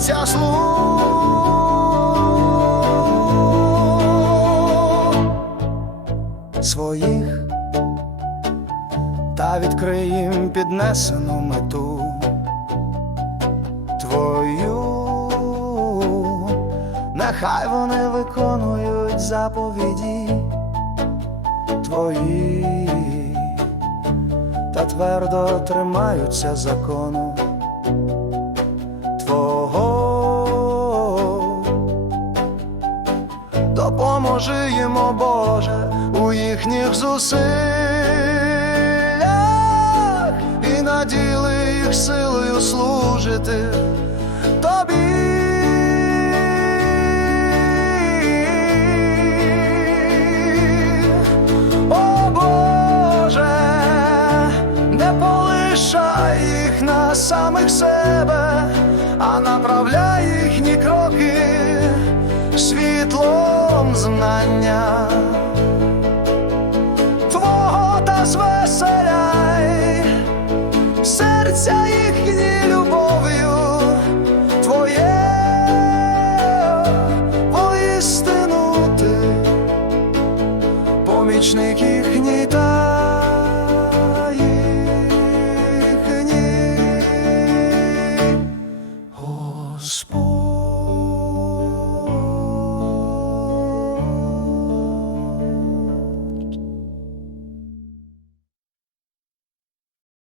серця слуг своїх та відкриєм піднесену мету твою, нехай вони виконують заповіді твої та твердо тримаються закону. Твого Допоможи їм, о Боже, у їхніх зусиллях і наділи їх силою служити тобі. О Боже, не полишай їх на самих себе, а направляй їхні кроки світлом знання. Твого та звеселяй серця їхні любов'ю. Твоє воістину ти помічник